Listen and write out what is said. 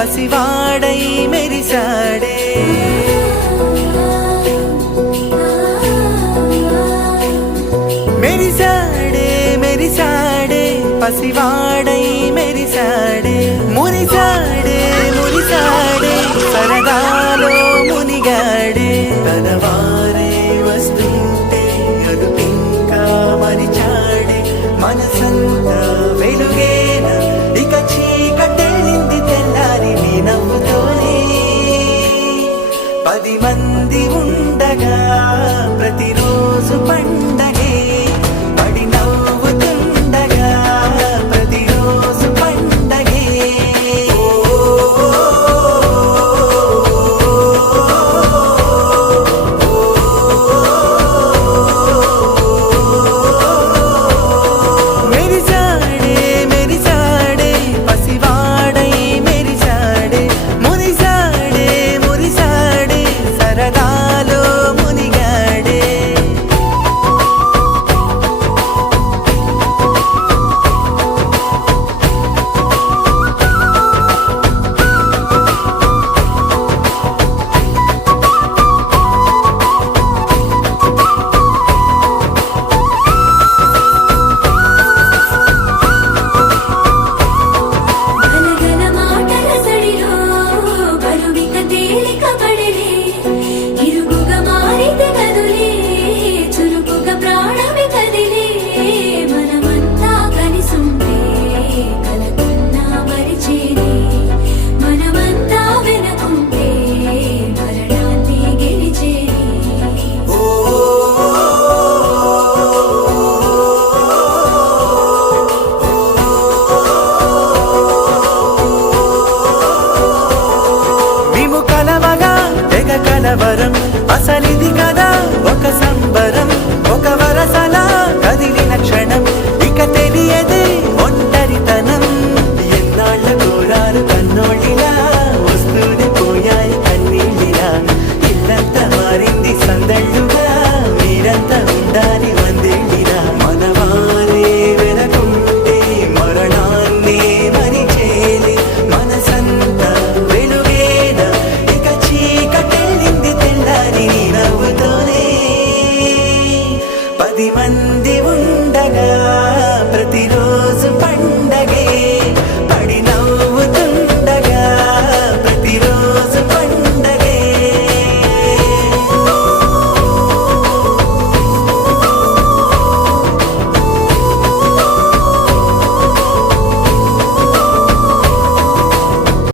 పసివాడై మెరిసాడే మెరిసాడే మెరిసాడే పసివాడై మెరిసాడే మురిసాడే మురిసాడే సరదాలో మునిగాడే తనవారే వస్తుంటే అదుపింకా మరిచాడే మనసంతా వెలుగేన ఇక చీకటెళ్ళింది తెల్లారి నీ నవ్వుతోనే 10 మంది ఉండగా ప్రతిరోజు పండగే పడి నవ్వుతుండగా ప్రతిరోజు పండగే మెరిసాడే మెరిసాడే పసివాడై మెరిసాడే మురిసాడే మురిసాడే సరదాలో మునిగాడే గలగల మాటల సడిలో బరువిక తేలిక పడిలే ఇరుగుగా మారితే కదులే చురుకుగా ప్రాణమి కదిలే మనమంతా కలిసుంటే కలకున్నా మరిచేనే మనమంతా వెనకుంటే మరణాన్ని గెలిచేనే మేము కలవగా తెగ కలవరం అసలిదిగా